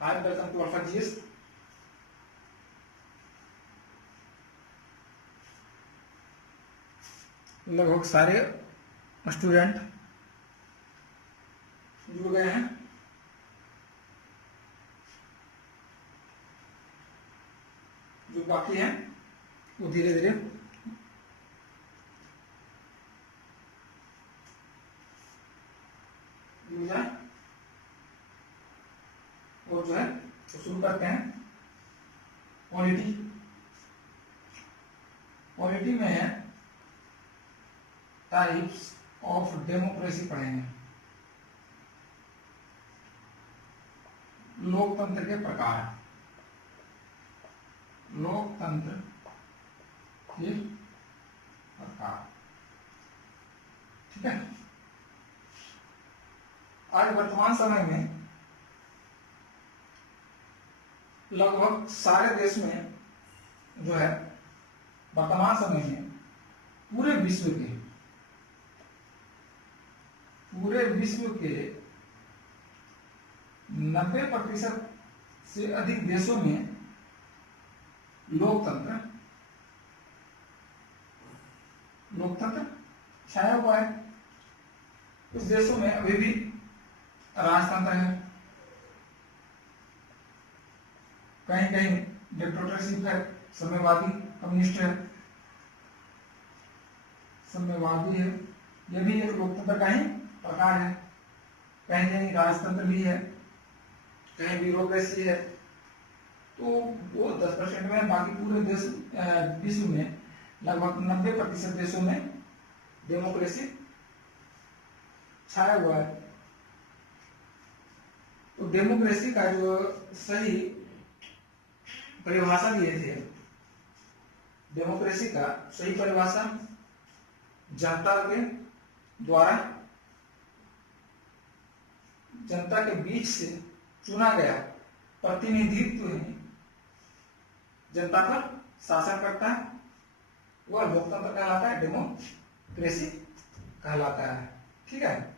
Hi welcome to Alpha GS. लगभग सारे student जुड़ गए हैं। जो बाकी हैं वो धीरे धीरे जुड़ जाए और जो है तो शुरू करते हैं। पॉलिटी पॉलिटी में है टाइप्स ऑफ डेमोक्रेसी पढ़ेंगे। लोकतंत्र के प्रकार, लोकतंत्र के प्रकार। ठीक है। आज वर्तमान समय में लगभग सारे देश में जो है वर्तमान समय में पूरे विश्व के 90% से अधिक देशों में लोकतंत्र छाया हुआ है। कुछ देशों में अभी भी राजतंत्र है, कहीं कहीं डिक्टेटरशिप है, साम्यवादी कम्युनिस्ट है, साम्यवादी है। यह भी एक लोकतंत्र का ही प्रकार है। कहीं कहीं राजतंत्र भी है, कहीं ब्यूरोक्रेसी है। तो वो 10% में, बाकी पूरे देश विश्व में लगभग 90% देशों में डेमोक्रेसी छाया हुआ है। तो डेमोक्रेसी का जो सही परिभाषा दिए थे, डेमोक्रेसी का सही परिभाषा जनता के द्वारा जनता के बीच से चुना गया प्रतिनिधित्व ही जनता पर शासन करता है, वह लोकतंत्र कहलाता है, डेमोक्रेसी कहलाता है। ठीक है।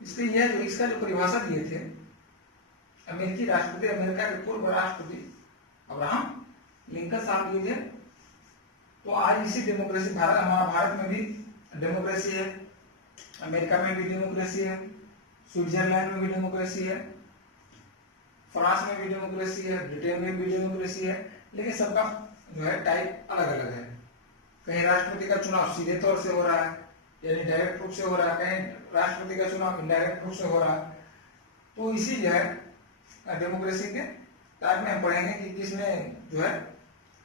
इसलिए यह जो इसका जो परिभाषा दिए थे अमेरिकी राष्ट्रपति, अमेरिका के पूर्व राष्ट्रपति अब्राहम लिंकन साहब दिए थे। तो आज इसी डेमोक्रेसी हमारा भारत में भी डेमोक्रेसी है, अमेरिका में भी डेमोक्रेसी है, स्विट्जरलैंड में भी डेमोक्रेसी है, फ्रांस में भी डेमोक्रेसी है, ब्रिटेन में भी डेमोक्रेसी है। लेकिन सबका जो है टाइप अलग अलग है। कहीं राष्ट्रपति का चुनाव सीधे तौर से हो रहा है, यानी डायरेक्ट रूप से हो रहा है, कहीं राष्ट्रपति का चुनाव इनडायरेक्ट रूप से हो रहा है। तो इसी जो है डेमोक्रेसी के टाइप में हम पढ़ेंगे कि किसमें जो है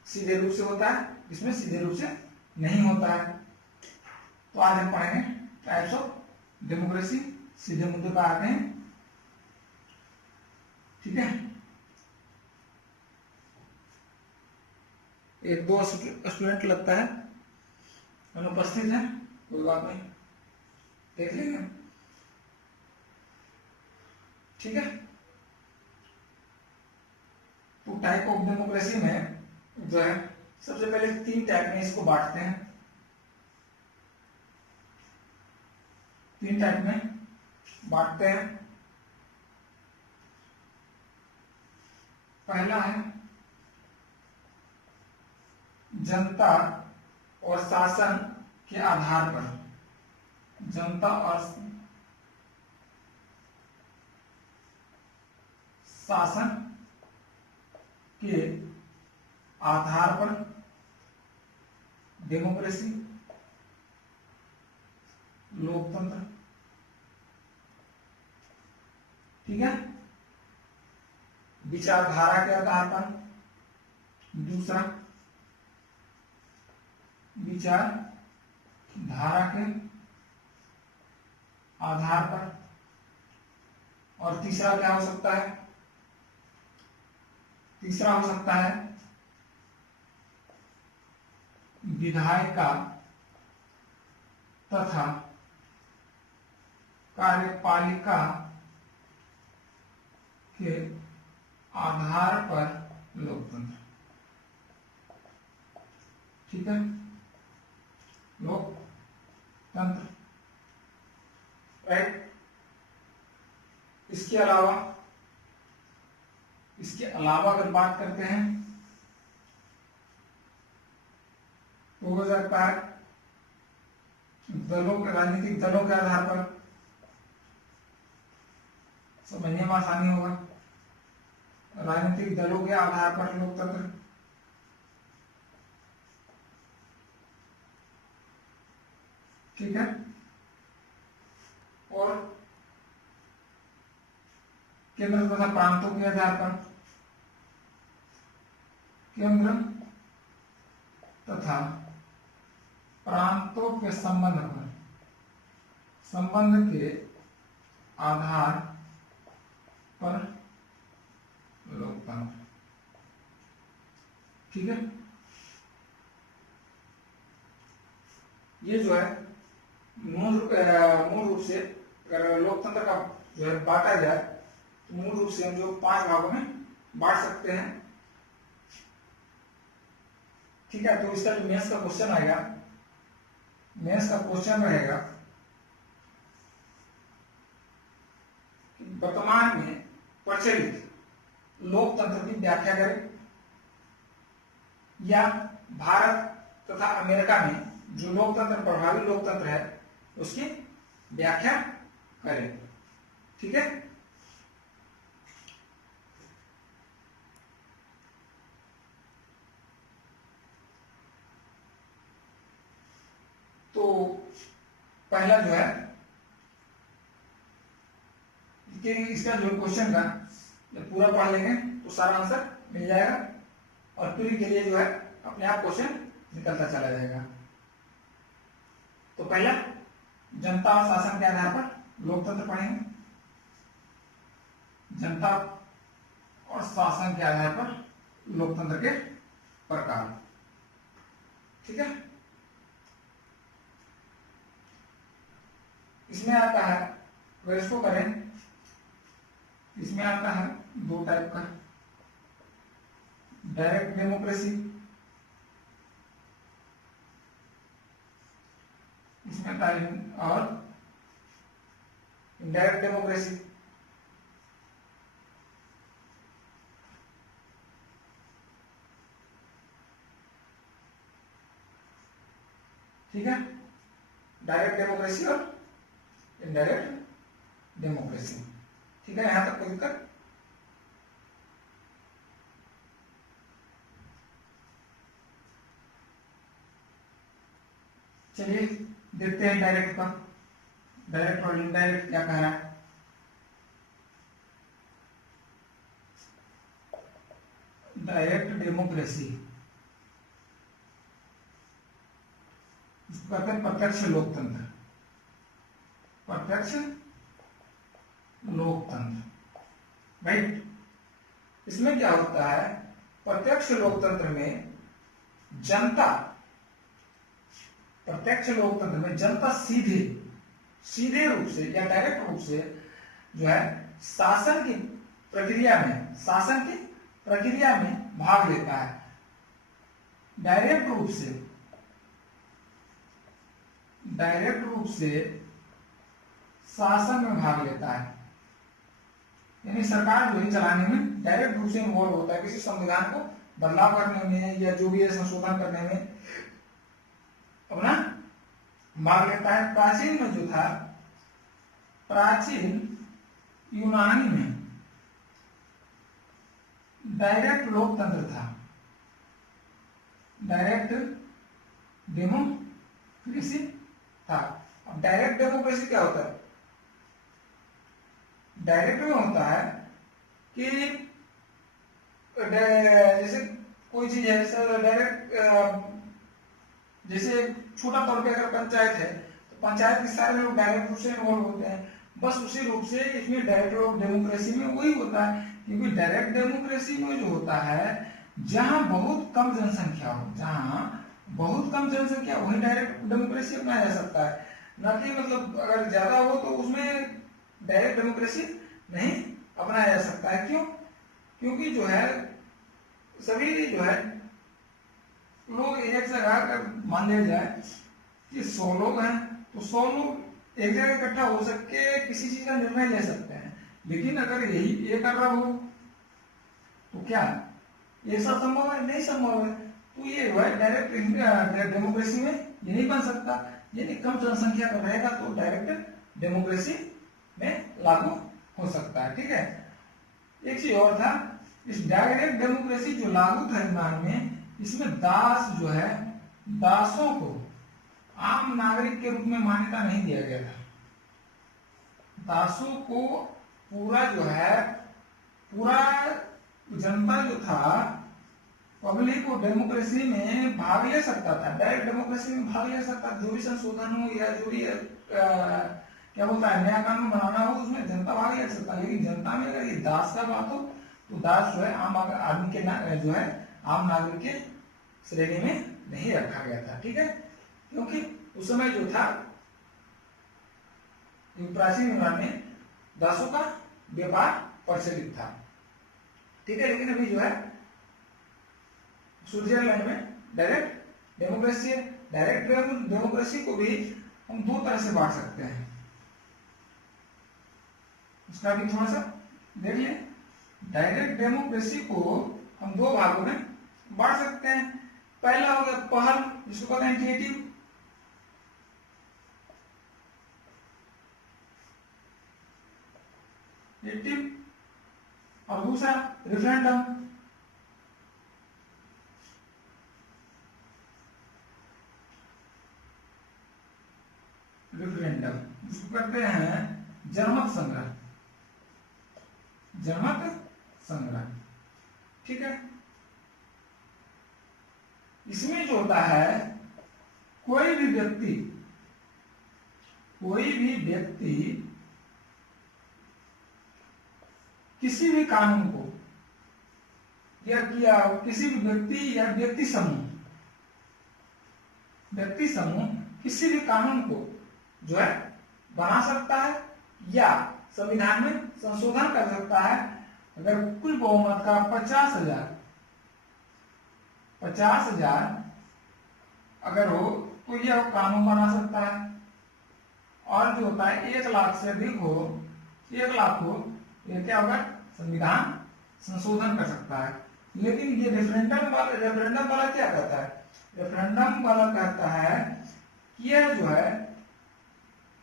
सीधे रूप से होता है, किसमें सीधे रूप से नहीं होता है। तो आज हम पढ़ेंगे टाइप्स ऑफ डेमोक्रेसी। सीधे मुद्दे पर आते हैं। ठीक है। एक दो स्टूडेंट लगता है अनुपस्थित है, कोई बात नहीं, देख लेंगे। ठीक है। तो टाइप ऑफ डेमोक्रेसी में जो है सबसे पहले 3 टाइप में इसको बांटते हैं। 3 टाइप में बांटते हैं। पहला है जनता और शासन के आधार पर, जनता और शासन के आधार पर डेमोक्रेसी, लोकतंत्र। ठीक है। विचारधारा के आधार पर दूसरा, विचारधारा के आधार पर। और तीसरा क्या हो सकता है? तीसरा हो सकता है विधायिका तथा कार्यपालिका के आधार पर लोकतंत्र। ठीक है। लोकतंत्र। राइट। इसके अलावा इसके अलावा अगर बात करते हैं तो हो जाता है राजनीतिक दलों के आधार पर, समझने में आसानी होगा, राजनीतिक दलों के आधार पर लोकतंत्र। ठीक है, और केंद्र तथा प्रांतों के आधार पर, केंद्र तथा प्रांतों के संबंध के आधार पर लोकतंत्र। ठीक है, ये जो है मूल रूप से अगर लोकतंत्र का जो है बांटा जाए तो मूल रूप से हम जो 5 भागों में बांट सकते हैं। ठीक है, तो इसका जो मेंस का क्वेश्चन आएगा, मेंस का क्वेश्चन रहेगा वर्तमान में प्रचलित लोकतंत्र की व्याख्या करें, या भारत तथा अमेरिका में जो लोकतंत्र प्रभावी लोकतंत्र है उसकी व्याख्या करें। ठीक है, तो पहला जो है कि इसका जो क्वेश्चन का जब पूरा पढ़ लेंगे तो सारा आंसर मिल जाएगा, और प्री के लिए जो है अपने आप क्वेश्चन निकलता चला जाएगा। तो पहला जनता और शासन के आधार पर लोकतंत्र पढ़ेंगे, जनता और शासन के आधार पर लोकतंत्र के प्रकार। ठीक है, इसमें आता है, अगर इसको करें इसमें आता है 2 टाइप का, डायरेक्ट डेमोक्रेसी, इसमें आता है, और इनडायरेक्ट डेमोक्रेसी। ठीक है, डायरेक्ट डेमोक्रेसी और इनडायरेक्ट डेमोक्रेसी। ठीक है, यहां तक कोई दिक्कत? चलिए देखते हैं डायरेक्ट का, डायरेक्ट और इनडायरेक्ट क्या कह रहा है। डायरेक्ट डेमोक्रेसी कहते हैं प्रत्यक्ष लोकतंत्र, प्रत्यक्ष लोकतंत्र, राइट। इसमें क्या होता है, प्रत्यक्ष लोकतंत्र में जनता, प्रत्यक्ष लोकतंत्र में जनता सीधे रूप से या डायरेक्ट रूप से जो है शासन की प्रक्रिया में भाग लेता है, डायरेक्ट रूप से शासन में भाग लेता है, यानी सरकार जो है चलाने में डायरेक्ट रूप से इन्वॉल्व होता है, किसी संविधान को बदलाव करने में या जो भी है संशोधन करने में अपना भाग लेता है। प्राचीन में जो था, प्राचीन यूनानी में डायरेक्ट लोकतंत्र था, डायरेक्ट डेमोक्रेसी था। अब डायरेक्ट डेमोक्रेसी क्या होता है, डायरेक्ट में होता है कि जैसे कोई चीज है डायरेक्ट, जैसे छोटा तौर पे अगर पंचायत है तो पंचायत के सारे लोग डायरेक्ट रूप से इन्वॉल्व होते हैं, बस उसी रूप से इसमें डायरेक्ट डेमोक्रेसी में वही होता है। क्योंकि डायरेक्ट डेमोक्रेसी में जो होता है जहां बहुत कम जनसंख्या वही डायरेक्ट डेमोक्रेसी अपनाया जा सकता है, न कि मतलब अगर ज्यादा हो तो उसमें डायरेक्ट डेमोक्रेसी नहीं अपनाया जा सकता है। क्यों? क्योंकि जो है सभी जो है लोग एक जगह अगर मान लिया जाए कि 100 लोग हैं तो 100 लोग एक जगह इकट्ठा हो सके किसी चीज का निर्णय ले सकते हैं, लेकिन अगर यही एक अरब हो तो क्या ये सब संभव है? नहीं संभव है। तो ये जो है डायरेक्ट डेमोक्रेसी में ये नहीं बन सकता, यानी कम जनसंख्या का रहेगा तो डायरेक्ट डेमोक्रेसी में लागू हो सकता है। ठीक है, एक चीज और था, इस डायरेक्ट डेमोक्रेसी जो लागू था ईरान में, इसमें दास जो है, दासों को आम नागरिक के रूप में मान्यता नहीं दिया गया था। दासों को पूरा जो है, पूरा जनता जो था, पब्लिक को डेमोक्रेसी में भाग ले सकता था, डायरेक्ट डेमोक्रेसी में भाग ले सकता था। जो भी संशोधन हो या जो भी क्या बोलता है नया कानून बनाना हो, उसमें जनता भाग ले सकता। लेकिन जनता में अगर ये दास का बात हो तो दास जो है आम आदमी के जो है आम नागरिक के श्रेणी में नहीं रखा गया था। ठीक है, क्योंकि उस समय जो था प्राचीन यूनान में दासों का व्यापार प्रचलित था। ठीक है, लेकिन अभी जो है स्विट्जरलैंड में डायरेक्ट डेमोक्रेसी है। डायरेक्ट डेमोक्रेसी को भी हम दो तरह से बांट सकते हैं, उसका भी थोड़ा सा देख लें। डायरेक्ट डेमोक्रेसी को हम दो भागों में बांट सकते हैं। पहला हो गया पहल, जिसको कहते हैं इनिशिएटिव। और दूसरा रेफरेंडम। रेफरेंडम जिसको कहते हैं जनमत संग्रह, जनमत संग्रह। ठीक है, इसमें जो होता है कोई भी व्यक्ति किसी भी कानून को या किसी भी व्यक्ति या व्यक्ति समूह किसी भी कानून को जो है बना सकता है या संविधान में संशोधन कर सकता है। अगर कुल बहुमत का 50,000 अगर हो तो यह कानून बना सकता है। और जो होता है 1 लाख से अधिक हो, 1 लाख हो, यह क्या होगा, संविधान संशोधन कर सकता है। लेकिन ये रेफरेंडम वाला क्या कहता है? रेफरेंडम वाला कहता है कि यह जो है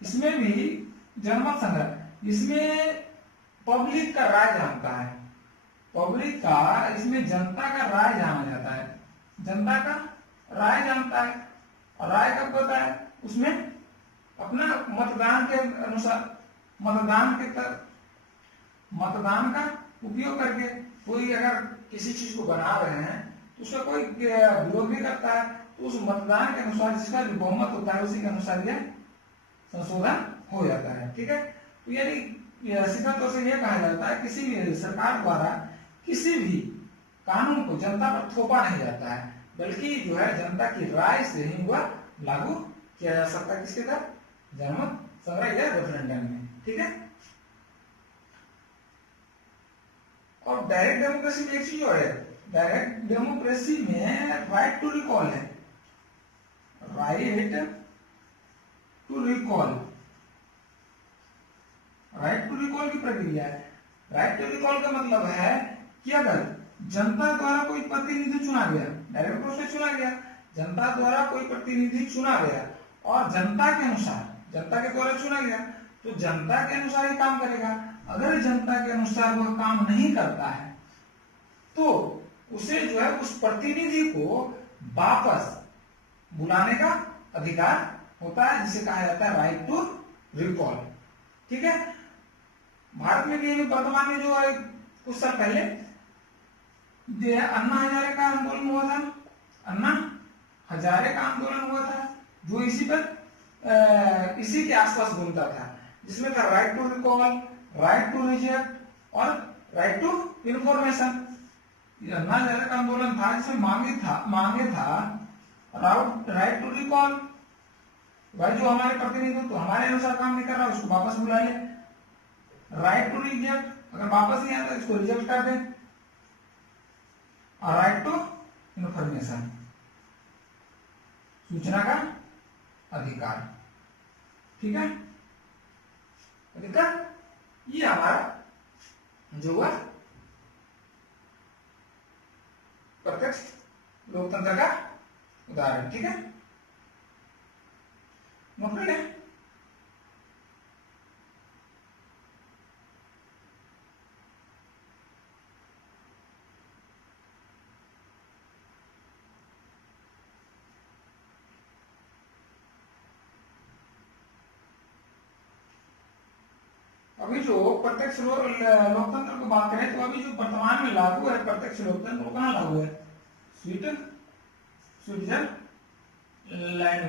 इसमें भी जनमत संग्रह, इसमें पब्लिक का राय जानता है, पब्लिक का, इसमें जनता का राय जाना जाता है, जनता का राय जानता है। और राय कब होता है? उसमें अपना मतदान के अनुसार, मतदान का उपयोग करके कोई अगर किसी चीज को बना रहे हैं तो उसका कोई विरोध भी करता है, तो उस मतदान के अनुसार जिसका जो बहुमत होता है उसी के अनुसार यह संशोधन हो जाता है। ठीक है, तो यानी सीधा तौर से यह कहा जाता है किसी भी सरकार द्वारा किसी भी कानून को जनता पर थोपा नहीं जाता है, बल्कि जो है जनता की राय से ही वह लागू किया जा सकता है। किसके तहत? जनमत संग्रह या रेफरेंडम में। ठीक है, और डायरेक्ट डेमोक्रेसी में एक चीज और है, डायरेक्ट डेमोक्रेसी में राइट टू रिकॉल है, राइट टू रिकॉल की प्रक्रिया है। राइट टू रिकॉल का मतलब है कि अगर जनता द्वारा कोई प्रतिनिधि चुना गया, डायरेक्ट रूप से चुना गया, जनता द्वारा कोई प्रतिनिधि चुना गया और जनता के अनुसार, जनता के द्वारा चुना गया तो जनता के अनुसार ही काम करेगा। अगर जनता के अनुसार वह काम नहीं करता है तो उसे जो है उस प्रतिनिधि को वापस बुलाने का अधिकार होता है, जिसे कहा जाता है राइट टू रिकॉल। ठीक है, भारत में भी वर्तमान में जो है कुछ साल पहले अन्ना हजारे का आंदोलन हुआ था, अन्ना हजारे का आंदोलन हुआ था, जो इसी के आसपास घूमता था, जिसमें था right to recall, right to reject और right to information. Anna Hazare का आंदोलन था जिसमें मांगे था राइट टू रिकॉल, भाई जो हमारे प्रतिनिधि तो हमारे अनुसार काम नहीं कर रहा उसको वापस बुला ले। राइट टू रिजेक्ट, अगर वापस नहीं आता इसको रिजेक्ट कर दे। और राइट टू इंफॉर्मेशन, सूचना का अधिकार। ठीक है, अधिकार ये हमारा जो हुआ प्रत्यक्ष लोकतंत्र का उदाहरण। ठीक है, नोट कर लें। अभी जो प्रत्यक्ष लोकतंत्र को बात करें तो अभी जो वर्तमान में लागू है प्रत्यक्ष लोकतंत्र, वो कहाँ लागू है? स्विट्जरलैंड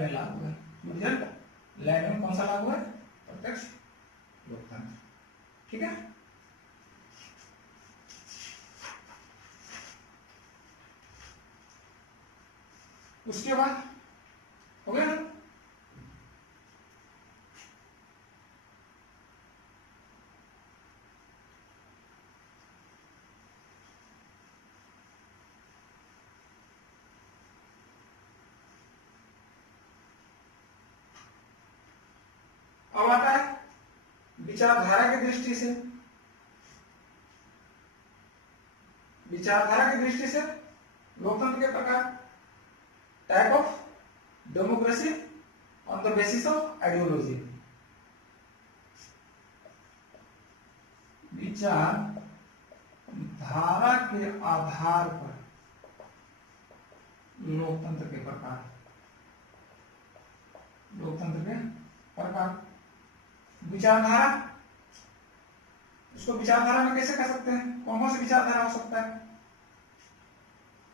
में लागू है। स्विट्जरलैंड में कौन सा लागू है? प्रत्यक्ष लोकतंत्र। ठीक है, उसके बाद हो गया ना? अब आता है विचारधारा की दृष्टि से। विचारधारा की दृष्टि से लोकतंत्र के प्रकार, type of democracy on the basis of ideology. विचारधारा के आधार पर लोकतंत्र के प्रकार, लोकतंत्र के प्रकार। विचारधारा, इसको विचारधारा में कैसे कर सकते हैं? कौन कौन से विचारधारा हो सकता है?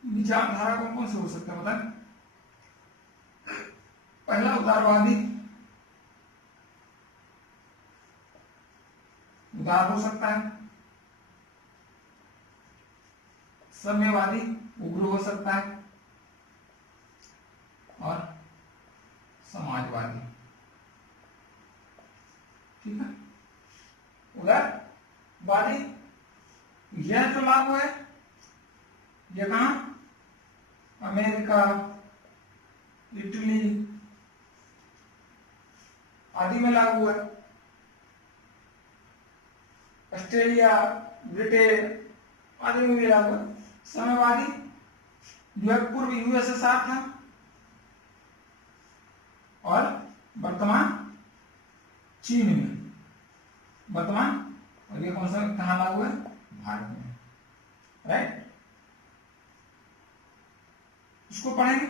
विचारधारा कौन कौन से हो सकता है बताएं? पहला उदारवादी, उदार हो सकता है। साम्यवादी, उग्र हो सकता है। और समाजवादी। ठीक है, उदारवादी यह जो लागू है ये कहां? अमेरिका, इटली आदि में लागू है। ऑस्ट्रेलिया, ब्रिटेन आदि में भी लागू है। साम्यवादी जो है पूर्व यूएसएसआर था और वर्तमान चीन में, वर्तमान, और ये कौन सा कहां लागू है? भारत में। राइट, इसको पढ़ेंगे।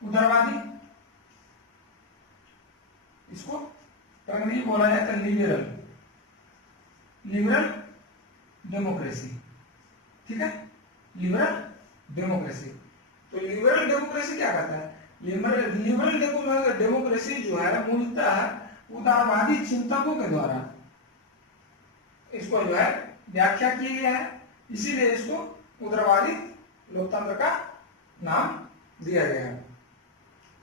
उदारवादी, इसको नहीं बोला जाता लिबरल, लिबरल डेमोक्रेसी। ठीक है, लिबरल डेमोक्रेसी। तो लिबरल डेमोक्रेसी क्या कहता है? लिबरल डेमोक्रेसी जो है मूलतः उदारवादी चिंतकों के द्वारा इसको जो है व्याख्या की गई है, इसीलिए इसको उदारवादी लोकतंत्र का नाम दिया गया है।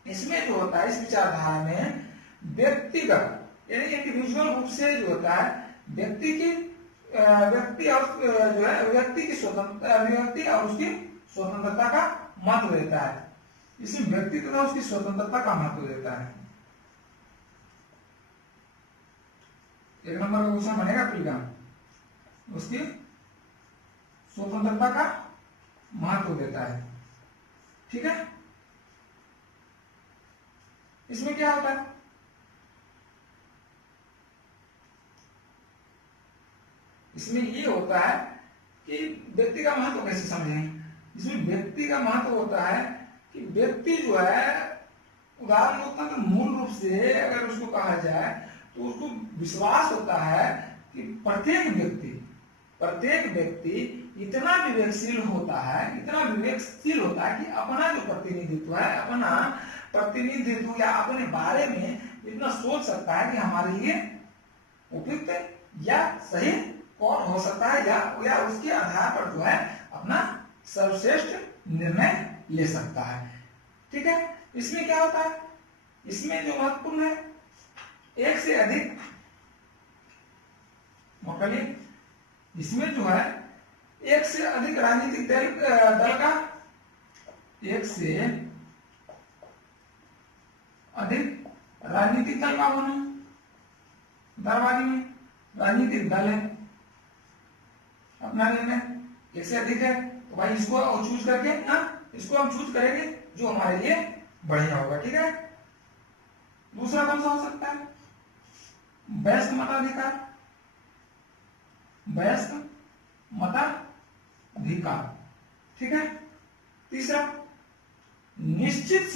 इसमें जो होता है, इस विचारधारा में व्यक्तिगत यानी इंडिविजुअल रूप से जो होता है व्यक्ति और जो है व्यक्ति की स्वतंत्रता, व्यक्ति और उसकी स्वतंत्रता का महत्व देता है। इसमें व्यक्ति तथा उसकी स्वतंत्रता का महत्व देता है। एक नंबर का क्वेश्चन बनेगा पीगा, उसकी स्वतंत्रता का महत्व देता है। ठीक है, इसमें क्या होता है? इसमें ये होता है कि व्यक्ति का महत्व कैसे समझें? इसमें व्यक्ति का महत्व होता है कि व्यक्ति जो है उदाहरण लोकतंत्र मूल रूप से अगर उसको कहा जाए तो उसको विश्वास होता है कि प्रत्येक व्यक्ति इतना विवेकशील होता है, इतना विवेकशील होता है कि अपना जो प्रतिनिधित्व है, अपना प्रतिनिधित्व या अपने बारे में इतना सोच सकता है कि हमारे लिए उपयुक्त या सही कौन हो सकता है, या उसके आधार पर जो है अपना सर्वश्रेष्ठ निर्णय ले सकता है। ठीक है, इसमें क्या होता है? इसमें जो महत्वपूर्ण है, एक से अधिक मौकली, इसमें जो है एक से अधिक राजनीतिक दल का, एक से अधिक राजनीतिक दल का होना। दरबारी में राजनीतिक दल है, अपना निर्णय एक से अधिक है तो भाई इसको चूज करके इसको हम चूज करेंगे जो हमारे लिए बढ़िया होगा, ठीक है। दूसरा कौन सा हो सकता है? वयस्क मताधिकार, वयस्क मताधिकार, ठीक है। तीसरा, निश्चित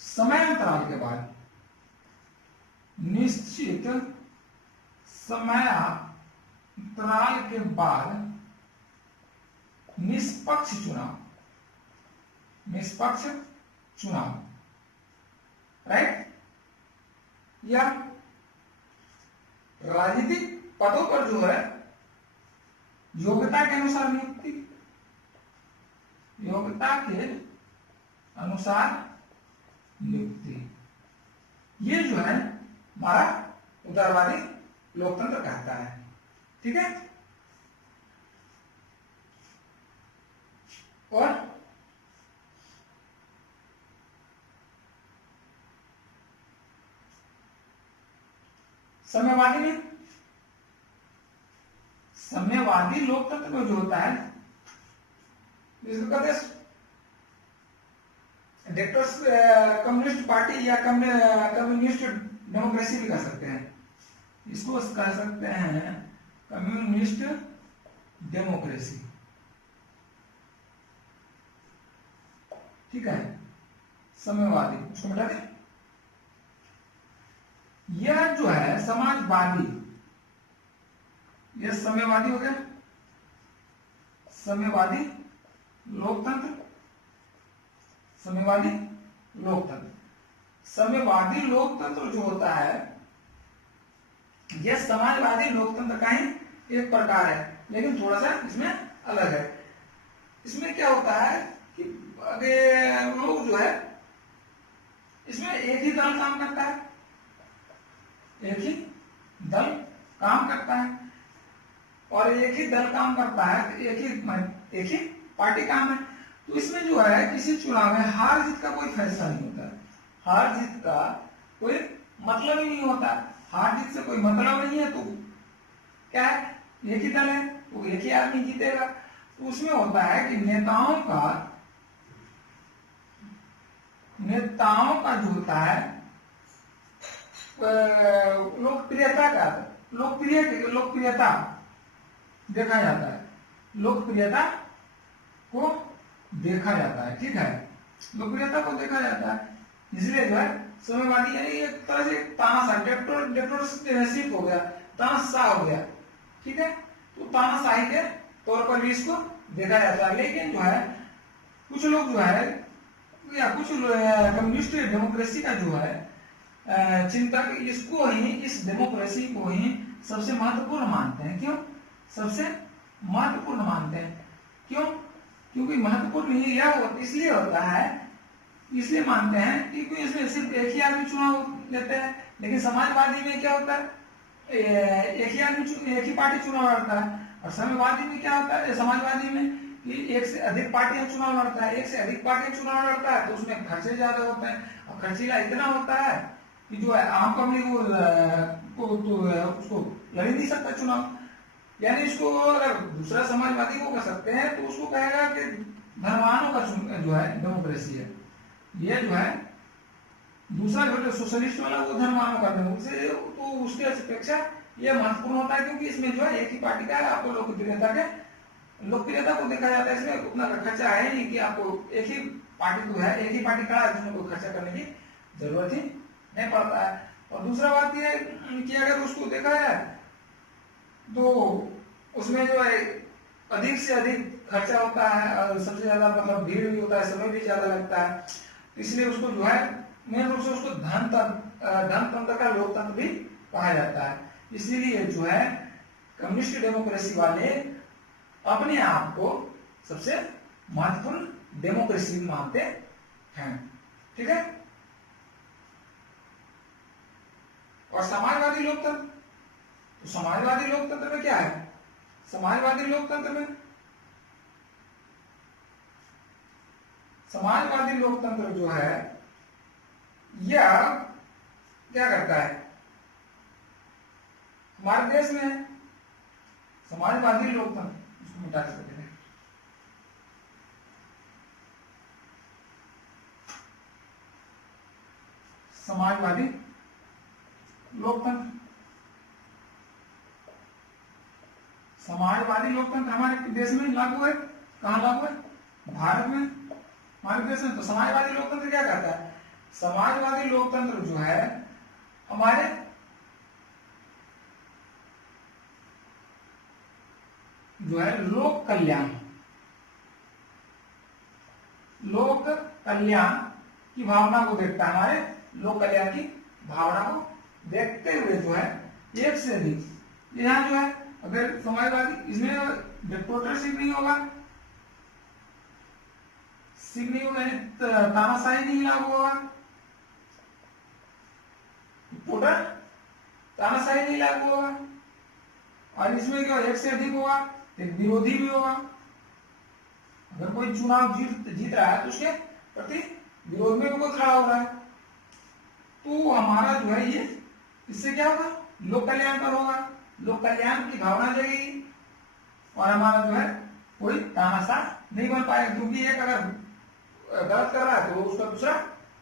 समयांतराल के बाद, निश्चित समयांतराल के बाद निष्पक्ष चुनाव, राइट। या राजनीतिक पदों पर जो है योग्यता के अनुसार नियुक्ति, योग्यता के अनुसार नियुक्ति, ये जो है हमारा उदारवादी लोकतंत्र कहता है, ठीक है। और साम्यवादी लोकतंत्र में जो होता है जिसको कहते हैं कम्युनिस्ट पार्टी या कम्युनिस्ट डेमोक्रेसी भी कह सकते हैं, इसको कह सकते हैं कम्युनिस्ट डेमोक्रेसी, ठीक है। साम्यवादी उसको मिटा दें। यह जो है समाजवादी, यह साम्यवादी हो गया, साम्यवादी लोकतंत्र, साम्यवादी लोकतंत्र। साम्यवादी लोकतंत्र जो होता है यह समाजवादी लोकतंत्र का ही एक प्रकार है, लेकिन थोड़ा सा इसमें अलग है। इसमें क्या होता है कि अगर लोग जो है इसमें एक ही दल काम करता है, एक ही दल काम करता है, और एक ही दल काम करता है, एक ही पार्टी काम है। तो इसमें जो है किसी चुनाव में हार जीत का कोई फैसला नहीं होता, हार जीत का कोई मतलब ही नहीं होता, हार जीत से कोई मतलब नहीं है। तो क्या है, एक ही दल है तो एक ही आदमी जीतेगा। तो उसमें होता है कि नेताओं का जो होता है लोकप्रियता देखा जाता है, लोकप्रियता को देखा जाता है, ठीक है। लोकप्रियता को देखा जाता है, इसलिए जो है साम्यवादी यानी एक तरह से तानाशाही डिक्टेटरशिप हो गया, तानाशाह हो गया, ठीक है। तो तानाशाही के तौर पर भी इसको देखा जाता है। लेकिन जो है कुछ लोग जो है या कुछ कम्युनिस्ट डेमोक्रेसी का जो है चिंतक इसको ही, इस डेमोक्रेसी को ही सबसे महत्वपूर्ण मानते हैं। क्यों सबसे महत्वपूर्ण मानते हैं? क्यों? क्योंकि महत्वपूर्ण इसलिए होता है, इसलिए मानते हैं क्योंकि इसमें सिर्फ एक ही आदमी चुनाव लेते हैं। लेकिन समाजवादी में क्या होता है, एक ही आदमी, एक ही पार्टी चुनाव लड़ता है। और साम्यवादी में क्या होता है, समाजवादी में कि एक से अधिक पार्टियां चुनाव लड़ता है, एक से अधिक पार्टियां चुनाव लड़ता है, तो उसमें खर्चे ज्यादा होते हैं। और खर्चीला इतना होता है कि जो है आम पब्लिक उसको लड़ ही नहीं सकता चुनाव। यानी इसको अगर दूसरा समाजवादी को कर सकते हैं तो उसको कहेगा कि धनवानों का जो है डेमोक्रेसी है। ये जो है दूसरा जो सोशलिस्ट वाला वो धनवानों का डेमोक्रेसी, तो उसके अपेक्षा ये महत्वपूर्ण होता है, क्योंकि इसमें जो है एक ही पार्टी का आपको लोकप्रियता को देखा जाता है। इसमें उतना खर्चा है नहीं कि आपको एक ही पार्टी को है, एक ही पार्टी खड़ा है जिसमें कोई खर्चा करने की जरूरत ही नहीं पड़ता है। और दूसरा बात यह कि अगर उसको देखा जाए तो उसमें जो है अधिक से अधिक खर्चा होता है और सबसे ज्यादा मतलब भीड़ भी होता है, समय भी ज्यादा लगता है। इसलिए उसको जो है मेन रूप से उसको धनतंत्र का लोकतंत्र भी कहा जाता है। इसीलिए जो है कम्युनिस्ट डेमोक्रेसी वाले अपने आप को सबसे महत्वपूर्ण डेमोक्रेसी मानते हैं, ठीक है। और समाजवादी लोकतंत्र, तो समाजवादी लोकतंत्र में क्या है, समाजवादी लोकतंत्र जो है यह क्या करता है, हमारे देश में समाजवादी लोकतंत्र मिटा कर देते हैं। समाजवादी लोकतंत्र, समाजवादी लोकतंत्र हमारे देश में लागू है। कहां लागू है? भारत में, हमारे देश में। तो समाजवादी लोकतंत्र क्या कहता है? समाजवादी लोकतंत्र जो है हमारे जो है लोक कल्याण की भावना को देखता है। हमारे लोक कल्याण की भावना को देखते हुए जो है एक से अधिक, यहाँ जो है अगर समाजवादी, इसमें डिक्टेटरशिप नहीं होगा, तानाशाही नहीं लागू होगा, टोटल तानाशाही नहीं लागू होगा, और इसमें क्या एक से अधिक होगा, एक विरोधी भी होगा। अगर कोई चुनाव जीत रहा है तो उसके प्रति विरोध में वो खड़ा हो रहा है, तो हमारा जो है ये इससे क्या होगा? लोक कल्याण पर होगा, लोक कल्याण की भावना जगेगी, और हमारा जो है कोई तानाशाह नहीं बन पाएगा, क्योंकि एक अगर गलत कर रहा है तो वो उसका दूसरा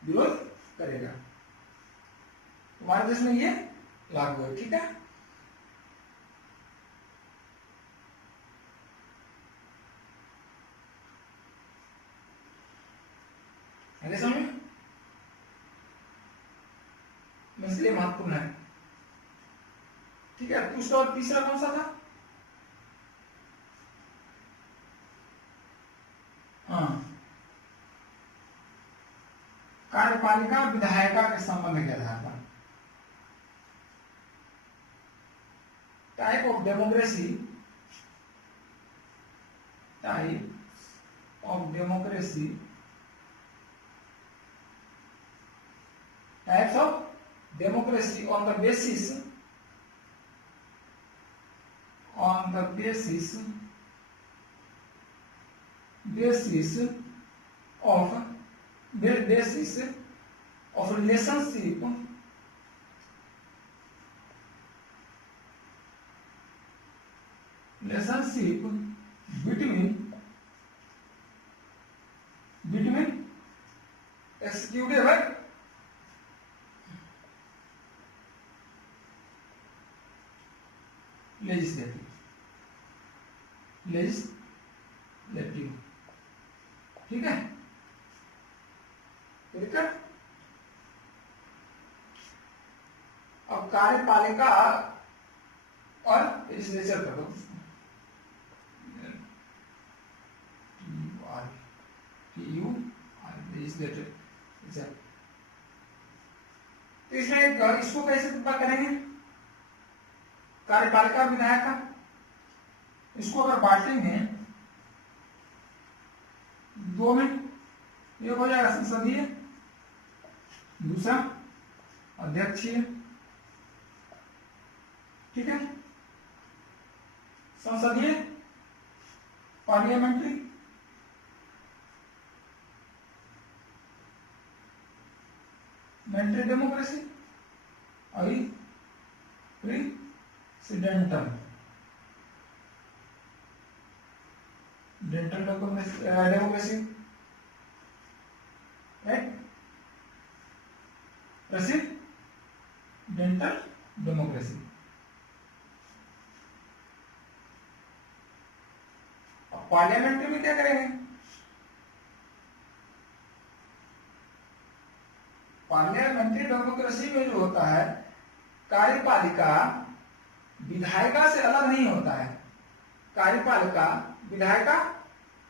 विरोध करेगा। हमारे देश में ये लागू है। ठीक है, समझ में इसलिए महत्वपूर्ण है। ठीक है, दूसरा और तीसरा कौन सा था? हाँ, कार्यपालिका विधायिका के संबंध के आधार पर। Type of democracy, types of democracy on the basis of relationship between executive and legislative. ठीक है, अब कार्यपालिका और लेजिस्लेचर कर दो, लेजिस्लेटिव। तो इसमें इसको कैसे करेंगे? कार्यपालिका विधायिका, इसको अगर बांटेंगे दो में, एक हो जाएगा संसदीय, दूसरा अध्यक्षीय। ठीक है, संसदीय पार्लियामेंट्री, डेमोक्रेसी, और presidential democracy, right? Presidential democracy. अब पार्लियामेंट्री में क्या करेंगे? पार्लियामेंट्री डेमोक्रेसी में जो होता है, कार्यपालिका विधायिका से अलग नहीं होता है, कार्यपालिका विधायिका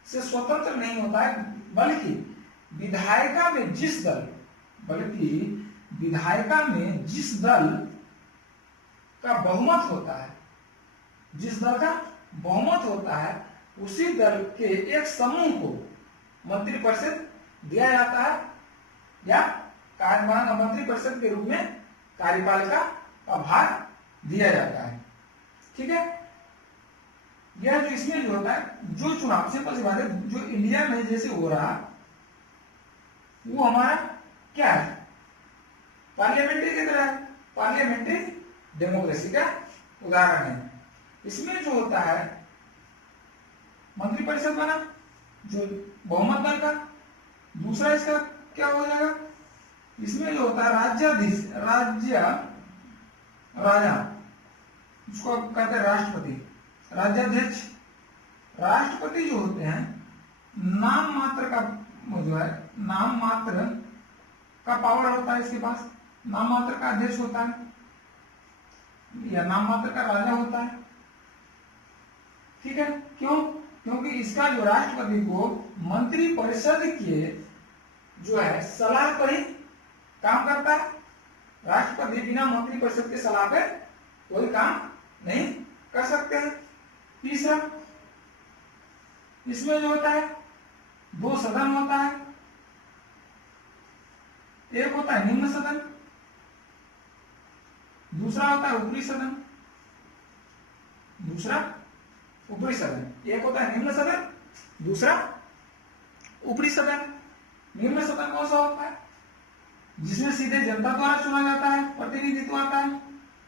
से स्वतंत्र नहीं होता है, बल्कि विधायिका में जिस दल का बहुमत होता है, जिस दल का बहुमत होता है, उसी दल के एक समूह को मंत्रिपरिषद दिया जाता है, या मंत्रिपरिषद के रूप में कार्यपालिका का भार दिया जाता है। ठीक है, यह जो इसमें जो होता है, जो चुनाव, सिंपल सी बात है, जो इंडिया में जैसे हो रहा वो हमारा क्या है? पार्लियामेंट्री की तरह है, पार्लियामेंट्री डेमोक्रेसी का उदाहरण है। इसमें जो होता है मंत्रिपरिषद बना जो बहुमत दल का। दूसरा इसका क्या हो जाएगा, इसमें जो होता है राज्याधीश, राजा, उसको कहते हैं राष्ट्रपति, राज्याध्यक्ष। राष्ट्रपति जो होते हैं नाम मात्र का जो है, नाम मात्र का पावर होता है इसके पास, नाम मात्र का अध्यक्ष होता है या नाम मात्र का राजा होता है। ठीक है, क्यों? क्योंकि इसका जो राष्ट्रपति को मंत्रिपरिषद के जो है सलाह पर ही काम करता है। राष्ट्रपति बिना मंत्रिपरिषद के सलाह पे कोई काम नहीं कर सकते हैं। तीसरा, इसमें जो होता है 2 सदन होता है, एक होता है निम्न सदन, दूसरा होता है ऊपरी सदन। दूसरा ऊपरी सदन, एक होता है निम्न सदन, दूसरा ऊपरी सदन। निम्न सदन कौन सा होता है, जिसमें सीधे जनता द्वारा चुना जाता है, प्रतिनिधित्व आता है,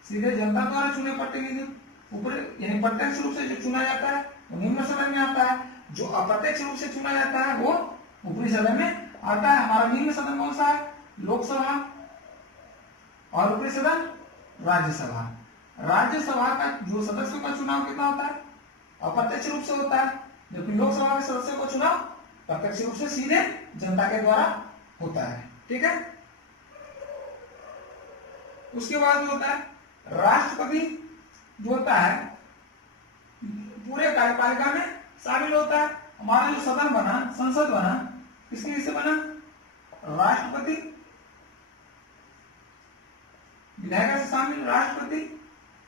सीधे जनता द्वारा चुने प्रतिनिधि। ऊपर यानी प्रत्यक्ष रूप से जो चुना जाता है वो निम्न सदन में आता है, जो अप्रत्यक्ष रूप से चुना जाता है वो ऊपरी सदन में आता है। हमारा निम्न सदन कौन सा है, लोकसभा, और ऊपरी सदन राज्यसभा। राज्यसभा का जो सदस्यों का चुनाव कितना होता है, अप्रत्यक्ष रूप से होता है, जबकि लोकसभा के सदस्यों का चुनाव प्रत्यक्ष रूप से सीधे जनता के द्वारा होता है। ठीक है, उसके बाद जो होता है राष्ट्रपति जो होता है पूरे कार्यपालिका में शामिल होता है। हमारा जो सदन बना, संसद बना, किसकी वजह से बना, राष्ट्रपति, विधायिका से शामिल राष्ट्रपति,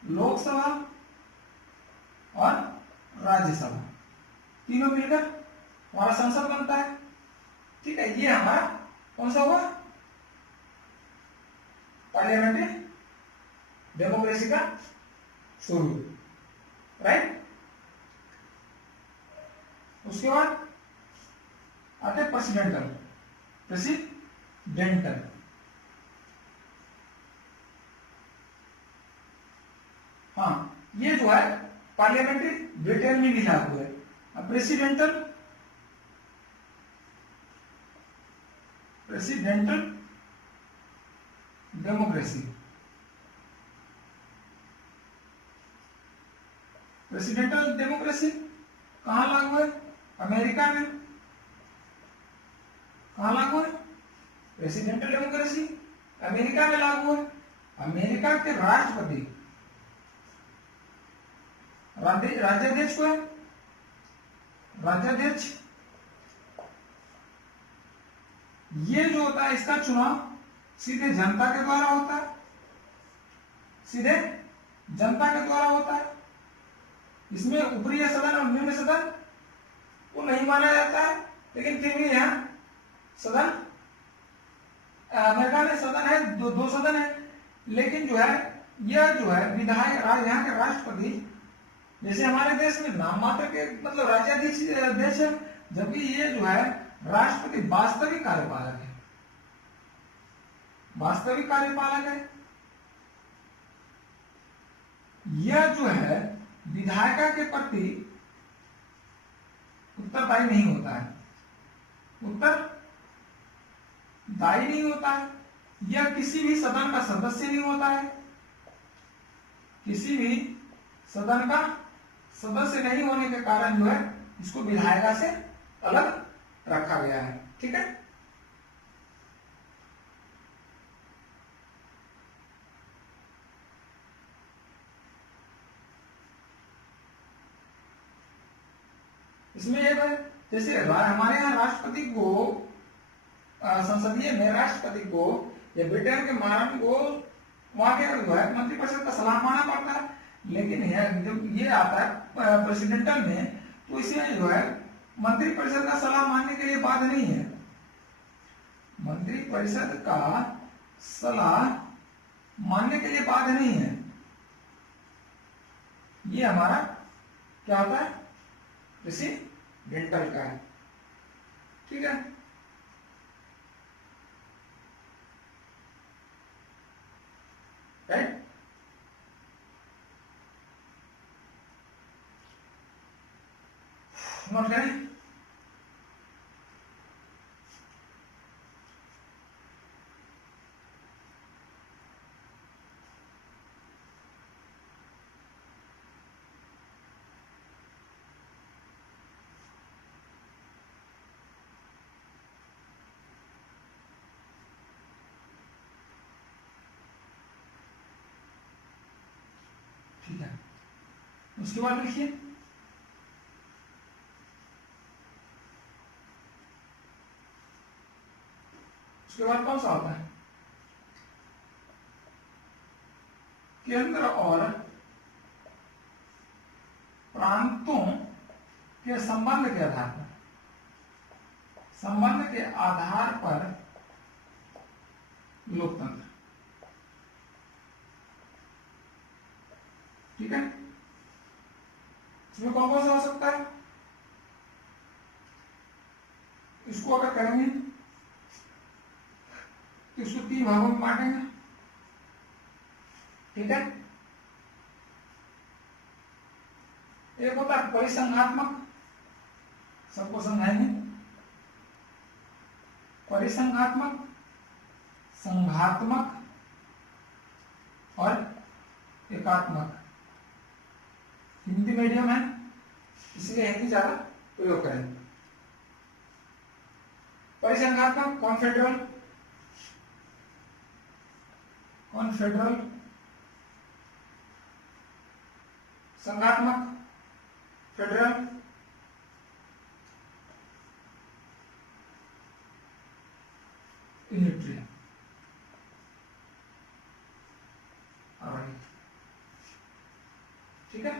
लोकसभा और राज्यसभा, तीनों मिलकर हमारा संसद बनता है। ठीक है, ये हमारा कौन सा हुआ, पार्लियामेंट्री डेमोक्रेसी का शुरू, राइट। उसके बाद आते प्रेसिडेंटल, प्रेसिडेंटल हाँ, ये जो है पार्लियामेंट्री ब्रिटेन में भी लागू है। अब प्रेसिडेंटल डेमोक्रेसी, प्रेसिडेंटल डेमोक्रेसी कहां लागू है, अमेरिका में। कहां लागू है, प्रेसिडेंटल डेमोक्रेसी अमेरिका में लागू है। अमेरिका के राष्ट्रपति राज्याध्यक्ष को है, राज्याध्यक्ष। ये जो होता है इसका चुनाव सीधे जनता के द्वारा होता है, सीधे जनता के द्वारा होता है। इसमें ऊपरी सदन और निम्न सदन को नहीं माना जाता है, लेकिन फिर भी यहाँ सदन, अमेरिका में सदन है, दो सदन है। लेकिन जो है यह जो है विधायक, यहाँ के राष्ट्रपति जैसे हमारे देश में नाम मात्र के मतलब राज्याधीश देश है, जबकि ये जो है राष्ट्रपति वास्तविक कार्यपालक है, वास्तविक कार्यपालक है। यह जो है विधायिका के प्रति उत्तरदायी नहीं होता है, उत्तरदायी नहीं होता है। यह किसी भी सदन का सदस्य नहीं होता है, किसी भी सदन का सदस्य नहीं होने के कारण जो है इसको विधायिका से अलग रखा गया है। ठीक है, इसमें एक है जैसे हमारे यहाँ राष्ट्रपति को संसदीय में राष्ट्रपति को या ब्रिटेन के महारानी को वहां के जो है मंत्रिपरिषद का सलाह मानना पड़ता है। लेकिन जब ये आता है प्रेसिडेंटल में, तो इसमें जो है मंत्रिपरिषद का सलाह मानने के लिए बाध्य नहीं है। मंत्रिपरिषद का सलाह मानने के लिए बाध्य नहीं है। ये हमारा क्या होता है, प्रेसिडेंटल का है। ठीक है, राइट। नोट करें। ठीक है, उसके बाद लिखिए उसके बाद कौन सा होता है? केंद्र और प्रांतों के संबंध के आधार पर, संबंध के आधार पर लोकतंत्र। ठीक है, इसमें कौन कौन सा हो सकता है? इसको अगर करेंगे तो इसको 3 भागों में बांटेंगे। ठीक है, एक होता है परिसंघात्मक, सबको समझाएंगे। परिसंघात्मक, संघात्मक और एकात्मक। हिंदी मीडियम है इसलिए हिंदी ज्यादा प्रयोग करें। परिसंघात्मक कॉन्फेडरल, कॉन्फेडरल। संघात्मक फेडरल। यूनिटरी। ठीक है,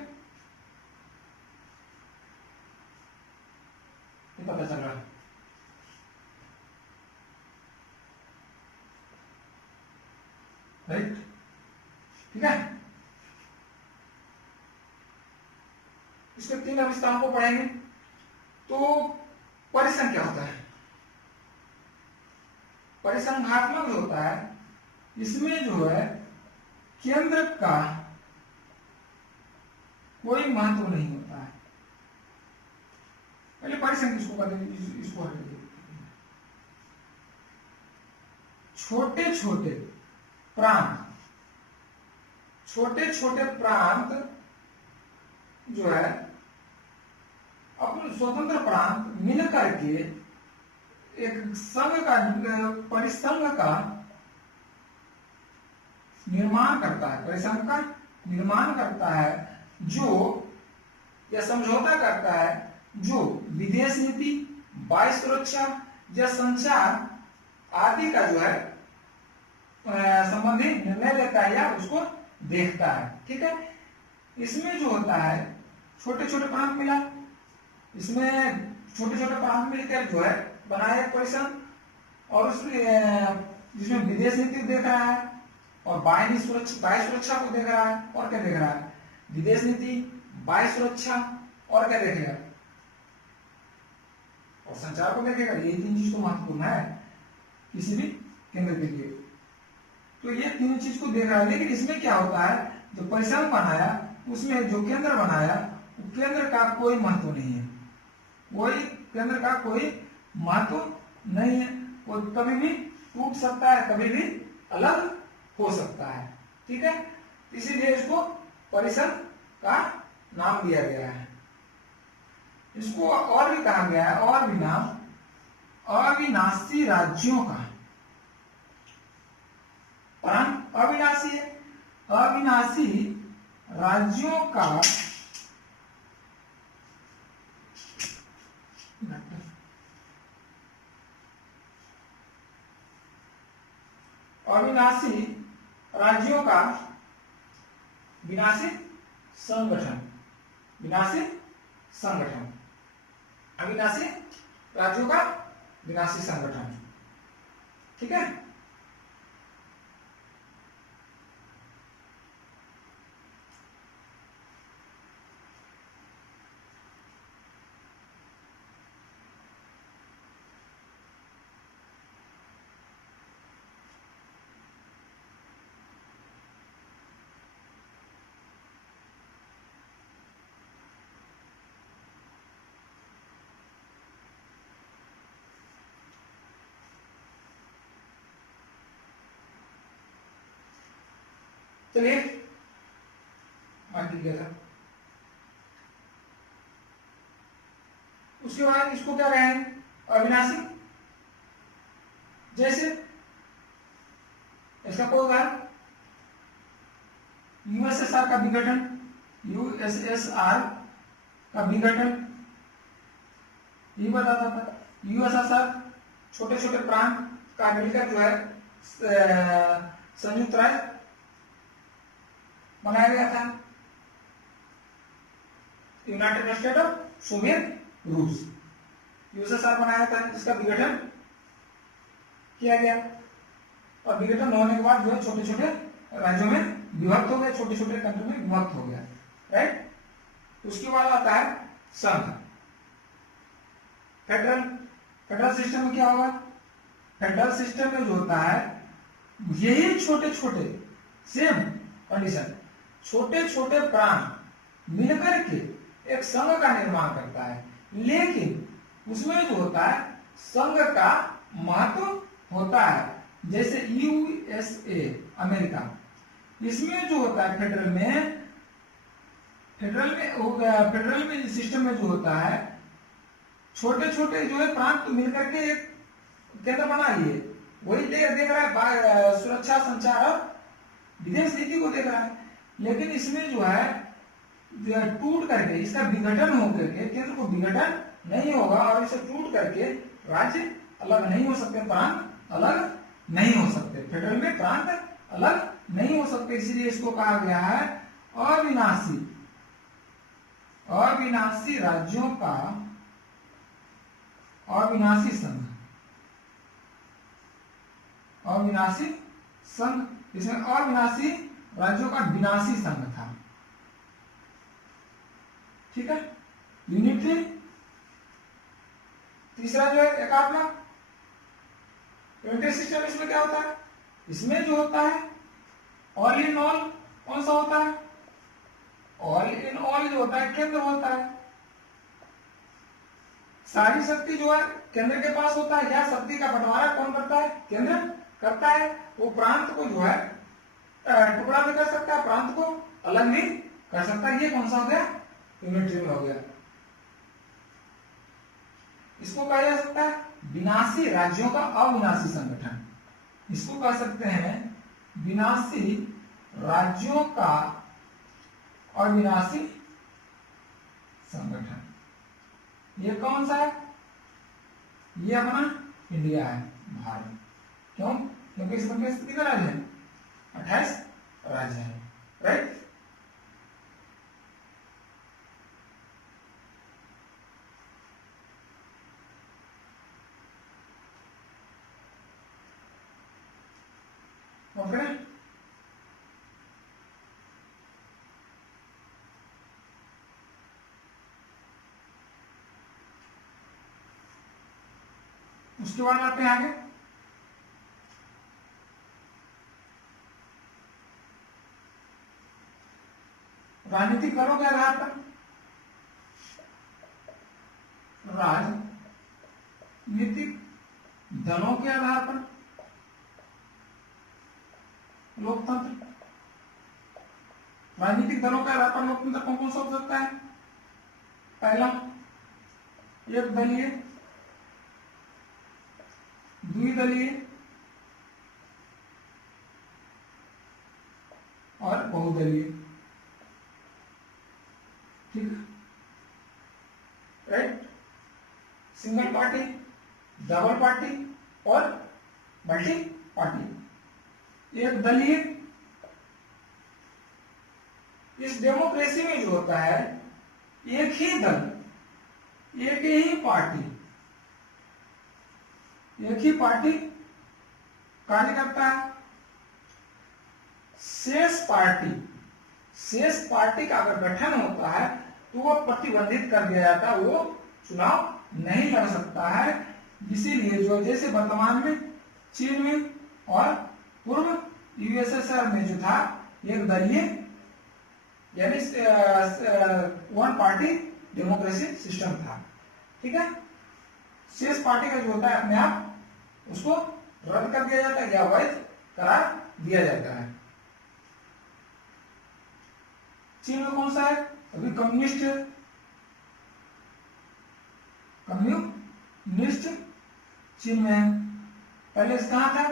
ये पता चल रहा है। राइट, ठीक है, इसके 3 अवस्थाओं को पढ़ेंगे। तो परिसंघ क्या होता है? परिसंघात्मक जो होता है इसमें जो है केंद्र का कोई महत्व नहीं होता है। पहले परिसंघ किसको कहते हैं, इसको हटाइए। छोटे छोटे प्रांत, छोटे छोटे प्रांत जो है अपने स्वतंत्र प्रांत मिल करके एक संघ का, परिसंघ का निर्माण करता है, परिसंघ का निर्माण करता है, जो या समझौता करता है जो विदेश नीति, वायु सुरक्षा या संचार आदि का जो है संबंधी निर्णय लेता है या उसको देखता है। ठीक है, इसमें जो होता है छोटे छोटे प्रांत मिला, इसमें छोटे छोटे प्रांत मिलकर जो है बनाया एक परिसंघ, और उसमें जिसमें विदेश नीति देख रहा है और वायु सुरक्षा को देख रहा है, और क्या देख रहा है? विदेश नीति, वायु सुरक्षा, और क्या देखेगा? और संचार को देखेगा। ये 3 चीज तो महत्वपूर्ण है किसी भी केंद्र के लिए। तो ये 3 चीज को देख रहा है, लेकिन इसमें क्या होता है, जो परिसंघ बनाया उसमें जो केंद्र बनाया, केंद्र का कोई महत्व नहीं है, कोई केंद्र का कोई महत्व नहीं है। वो कभी भी टूट सकता है, कभी भी अलग हो सकता है। ठीक है, इसीलिए इसको परिसंघ का नाम दिया गया है। इसको और भी कहा गया है, और भी नाम, अविनाशी राज्यों का। प्रांत अविनाशी है, अविनाशी राज्यों का अविनाशी राज्यों का विनाशी संगठन, विनाशी संगठन, अविनाशी राज्यों का विनाशी संगठन। ठीक है, चलिए आगे गया था। उसके बाद इसको क्या कहें, अविनाशी। जैसे इसका कोई उदाहरण, यूएसएसआर का विघटन, यूएसएसआर का विघटन ये बताता था। यूएसएसआर छोटे छोटे प्रांत का मिलकर जो है संयुक्त राज्य बनाया गया था, यूनाइटेड स्टेट ऑफ सोवियत रूस। यूएसएसआर बनाया था, इसका विघटन किया गया और विघटन होने के बाद जो है छोटे छोटे राज्यों में विभक्त हो गया, छोटे छोटे कंट्री में विभक्त हो गया, राइट। उसके बाद आता है संघ, फेडरल। फेडरल सिस्टम में क्या होगा, फेडरल सिस्टम में जो होता है यही छोटे छोटे सेम कंडीशन, छोटे छोटे प्रांत मिलकर के एक संघ का निर्माण करता है, लेकिन उसमें जो होता है संघ का महत्व होता है। जैसे यूएसए अमेरिका, इसमें जो होता है फेडरल में सिस्टम में जो होता है छोटे छोटे जो है प्रांत मिलकर के एक केंद्र बनाइए, वही देख रहा है, सुरक्षा संचार और विदेश नीति को देख रहा है। लेकिन इसमें जो है टूट करके इसका विघटन होकर के केंद्र को विघटन नहीं होगा और इसे टूट करके राज्य अलग नहीं हो सकते, प्रांत अलग नहीं हो सकते, फेडरल में प्रांत अलग नहीं हो सकते। इसीलिए इसको कहा गया है अविनाशी, अविनाशी राज्यों का अविनाशी संघ, अविनाशी संघ। इसमें अविनाशी राज्यों का विनाशी संघ था, ठीक है, यूनिटरी। तीसरा जो है एकात्मक यूनिटरी सिस्टम। इसमें क्या होता है, इसमें जो होता है ऑल इन ऑल, कौन सा होता है, ऑल इन ऑल जो होता है केंद्र होता है, सारी शक्ति जो है केंद्र के पास होता है। यह शक्ति का बंटवारा कौन करता है, केंद्र करता है। वो प्रांत को जो है टुकड़ा भी कर सकता है, प्रांत को अलग भी कर सकता है। ये कौन सा हो गया, यूनिटरी में हो गया। इसको कहा जा सकता है विनाशी राज्यों का अविनाशी संगठन, इसको कह सकते हैं विनाशी राज्यों का अविनाशी संगठन। ये कौन सा है, ये अपना इंडिया है, भारत। क्यों, क्योंकि इसमें कितने राज्य हैं, 28 राज्य हैं, राइट। ओके, उसके बाद आते हैं आगे राजनीतिक दलों के आधार पर, राजनीतिक दलों के आधार पर लोकतंत्र। राजनीतिक दलों के आधार पर लोकतंत्र कौन कौन सा हो सकता है, पहला एक दलीय, द्विदलीय और बहुदलीय, ठीक, right. Single party, double party और मल्टी पार्टी। एक दलीय, इस डेमोक्रेसी में जो होता है एक ही दल, एक ही पार्टी, एक ही पार्टी कार्य करता है। शेष पार्टी का अगर गठन होता है तो वह प्रतिबंधित कर दिया जाता है, वो चुनाव नहीं लड़ सकता है। इसीलिए जो जैसे वर्तमान में चीन में और पूर्व यूएसएसआर में जो था एक दलीय यानी वन पार्टी डेमोक्रेसी सिस्टम था, ठीक है। शेष पार्टी का जो होता है अपने आप उसको रद्द कर दिया जाता है या अवैध करार दिया जाता है। चीन में कौन सा है? अभी कम्युनिस्ट है, कम्युनिस्ट चीन में है। पहले कहाँ था?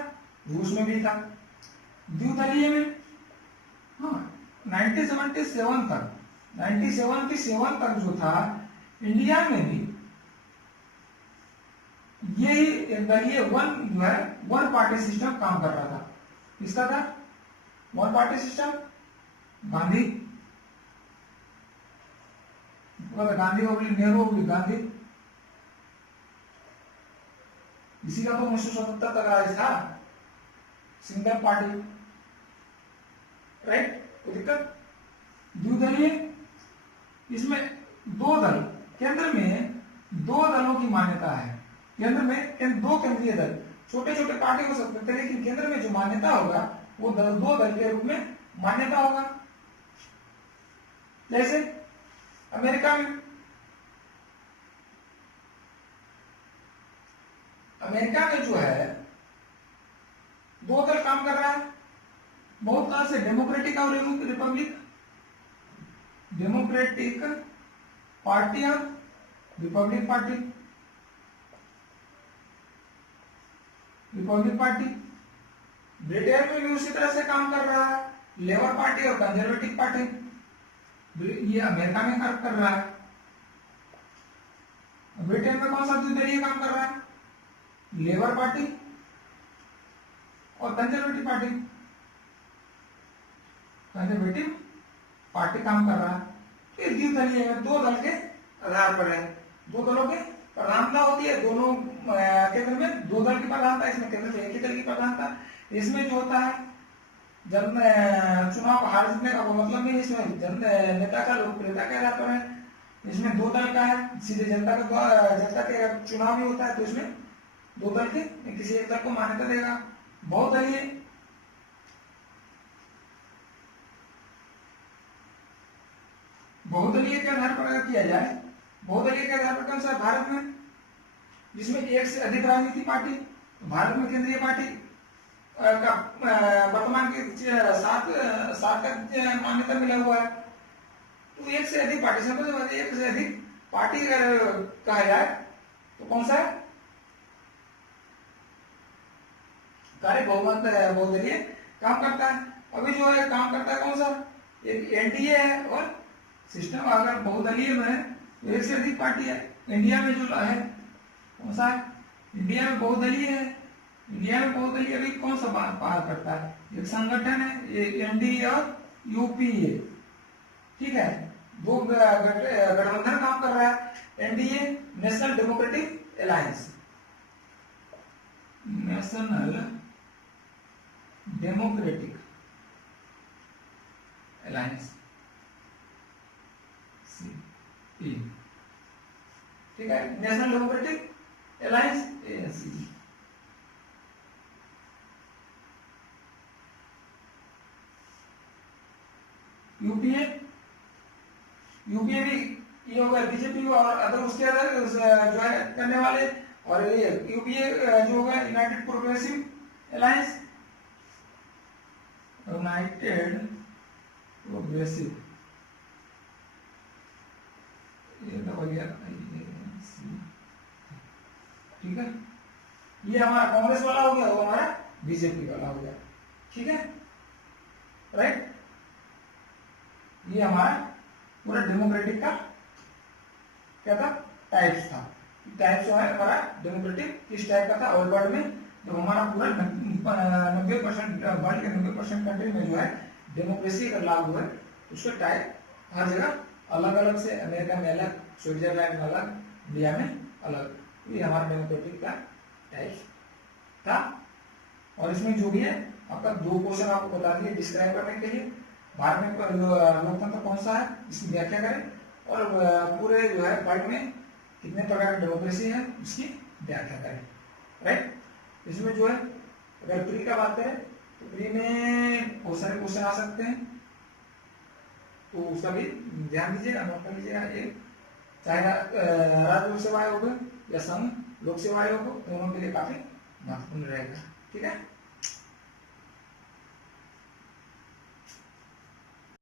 रूस में भी था। द्विदलीय में हाँ 1977 तक, 1977 तक जो था इंडिया में भी यही एक दलीय वन पार्टी सिस्टम काम कर रहा था। किसका था one party system? Gandhi, Gandhi हो नेहरू हो गांधी, इसी का तो 1977 तक राज था, सिंगल पार्टी, राइट। कोई दिक्कत? द्विदलीय, इसमें दो दल, केंद्र में दो दलों की मान्यता है। केंद्र में दो केंद्रीय दल, छोटे छोटे पार्टी हो सकते थे, लेकिन केंद्र में जो मान्यता होगा वो दो दल के रूप में मान्यता होगा। जैसे अमेरिका में, जो है दो दल काम कर रहा है बहुत काल से, डेमोक्रेटिक और रिपब्लिक, डेमोक्रेटिक पार्टी और Republic party, Republic party. Britain में भी उसी तरह से काम कर रहा है, लेबर पार्टी और कंजर्वेटिव पार्टी। ये अमेरिका में काम कर रहा है। ब्रिटेन में कौन सा द्विदलीय काम कर रहा है? लेबर पार्टी और कंजर्वेटिव पार्टी, कंजर्वेटिव पार्टी काम कर रहा है। तो द्विदलीय में दो दल के आधार पर है, दो दलों के प्रधानता होती है, दोनों केंद्र में दो दल की प्रधानता, इसमें केंद्र में एक ही दल की प्रधानता। इसमें जो होता है जन चुनाव हार जीतने का वो मतलब नहीं, इसमें जन नेता का लोकप्रियता के आधार पर है। इसमें दो दल का है, सीधे जनता के चुनाव भी होता है, तो इसमें दो दल के किसी एक दल को मान्यता देगा। बहुदलीय, बहुदलीय के आधार पर अगर किया जाए, बहुदलीय के आधार पर कौन सा? भारत में, जिसमें एक से अधिक राजनीतिक पार्टी, भारत में केंद्रीय पार्टी का वर्तमान के सात का मान्यता मिला हुआ है। तो एक से अधिक पार्टी, समझ, एक से अधिक पार्टी कहा जाए तो कौन सा है? कार्य बहुमत बहुदलीय काम करता है। अभी जो है काम करता है कौन सा? एक एनडीए है, और सिस्टम अगर बहुदलीय में है तो एक से अधिक पार्टी है। इंडिया में जो है कौन सा है? इंडिया में बहुदलीय है। इंडिया में बहुदलीय अभी कौन सा पार करता है? एक संगठन है, एक एनडीए और यूपीए, ठीक है। दो गठबंधन काम कर रहा है। NDA national democratic alliance, national democratic alliance, ठीक है, national democratic alliance ANC. UPA, UPA भी ये होगा बीजेपी और अदर उसके अदर जो है करने वाले, और ये यूपीए जो होगा United progressive alliance, United progressive, ठीक है। ये हमारा कांग्रेस वाला हो गया, वो हमारा बीजेपी वाला हो गया, ठीक है, राइट। ये हमारा पूरा डेमोक्रेटिक का क्या था? टाइप्स था। टाइप्स जो है हमारा डेमोक्रेटिक किस टाइप का था? वर्ल्ड वर्ल्ड में जब हमारा पूरा 90% वर्ल्ड के 90% कंट्री में जो है डेमोक्रेसी अगर लागू है, उसका टाइप हर जगह अलग अलग से, अमेरिका में अलग, स्विट्जरलैंड में अलग, इंडिया में अलग। ये हमारा डेमोक्रेटिक का टाइप था। और इसमें जो भी है आपका दो क्वेश्चन आपको बता दिए डिस्क्राइब करने के लिए। भारत में लोकतंत्र कौन सा है इसकी व्याख्या करें, और पूरे जो है वर्ल्ड में कितने प्रकार की डेमोक्रेसी है उसकी व्याख्या करें, राइट। इसमें जो है अगर प्री का बात करें तो प्री में बहुत सारे क्वेश्चन आ सकते हैं, तो उसका भी ध्यान दीजिएगा, नोट कर लीजिएगा। ये चाहे राज्य लोक सेवा आयोग या संघ लोक सेवा आयोग, दोनों के लिए काफी महत्वपूर्ण रहेगा, ठीक है।